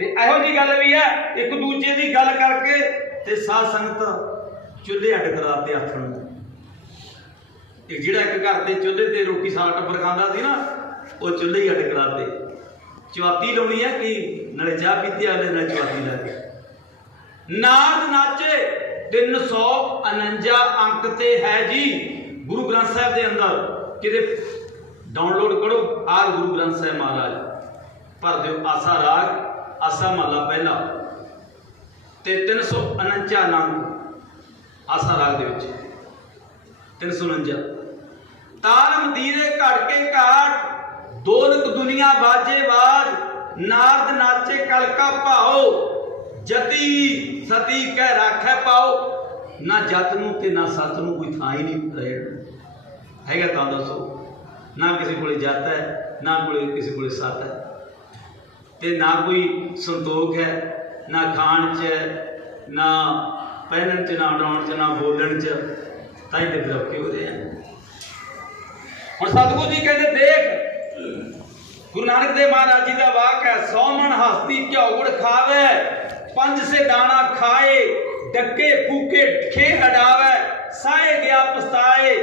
ਤੇ ਇਹੋ ਜੀ ਗੱਲ ਵੀ ਹੈ, ਇੱਕ ਦੂਜੇ ਦੀ ਗੱਲ ਕਰਕੇ ਤੇ ਸਾਧ ਸੰਗਤ ਚੁੱਲ੍ਹੇ ਅੱਡ ਕਰਾਤੇ ਆਥਣ ਨੂੰ। ਜਿਹੜਾ ਇੱਕ ਘਰ ਦੇ ਚੁੱਲ੍ਹੇ ਤੇ ਰੋਟੀ ਸਾਗ ਟੱਬਰ ਖਾਂਦਾ ਸੀ ਨਾ, ਉਹ ਚੁੱਲ੍ਹੇ ਹੀ ਅੱਡ ਕਰਾਤੇ। ਚਵਾਤੀ ਲਾਉਣੀ ਹੈ ਕਿ ਨਾਲੇ ਚਾਹ ਪੀਤੀ ਆ, ਨਾਲੇ ਚਵਾਤੀ ਲਾ ਕੇ। ਨਾਦ ਨਾਚੇ 349 ਅੰਕ ਤੇ ਹੈ ਜੀ ਗੁਰੂ ਗ੍ਰੰਥ ਸਾਹਿਬ ਦੇ ਅੰਦਰ। ਕਿਤੇ ਡਾਊਨਲੋਡ ਕਰੋ ਆਰ ਗੁਰੂ ਗ੍ਰੰਥ ਸਾਹਿਬ ਮਹਾਰਾਜ। ਭਰ ਦਿਓ ਆਸਾ ਰਾਗ। ਆਸਾ ਮਹਲਾ ਪਹਿਲਾ। ਤੇ 349 ਨਾਮ ਆਸਾ ਰਾਗ ਦੇ ਵਿੱਚ। 349 ਤਾਰ ਮਦੀਰੇ ਘੜ ਕੇ ਘਾਟ, ਦੋਲਕ ਦੁਨੀਆ ਬਾਜੇ ਬਾਜ, ਨਾਰਦ ਨਾਚੇ ਕਲਕਾ ਭਾਓ ਜਤੀ ਸਤੀ ਕਹਿ ਰਾਖੈ ਪਾਓ ਨਾ ਜਤ ਨੂੰ ਤੇ ਨਾ ਸਤ ਨੂੰ ਕੋਈ ਥਾਂ ਹੀ ਨਹੀਂ ਰਹਿਣ। ਹੈਗਾ ਤਾਂ ਦੱਸੋ। ਨਾ ਕਿਸੇ ਕੋਲੇ ਜਤ ਹੈ, ਨਾ ਕੋਲੇ ਕਿਸੇ ਕੋਲੇ ਸਤ ਹੈ। ਤੇ ਨਾ ਕੋਈ ਸੰਤੋਖ ਹੈ, ਨਾ ਖਾਣ ਚ, ਨਾ ਪਹਿਨਣ ਚ, ਨਾ ਉਡਾਉਣ ਚ, ਨਾ ਬੋਲਣ ਚ, ਤਾਂ ਹੀ ਤੇ ਫਿਰ ਹੋ ਰਹੇ ਆ। ਹੁਣ ਸਤਿਗੁਰੂ ਜੀ ਕਹਿੰਦੇ, ਦੇਖ, ਗੁਰੂ ਨਾਨਕ ਦੇਵ ਮਹਾਰਾਜ ਜੀ ਦਾ ਵਾਕ ਹੈ, ਸੌਮਣ ਹਸਤੀ ਝੌਗੜ ਖਾਵੇ, ਪੰਜ ਸੇ ਦਾਣਾ ਖਾਏ, ਡੱਕੇ ਫੂਕੇ ਖੇ ਅਡਾਵੇ, ਸਾਏ ਗਿਆ ਪਸਤਾਏ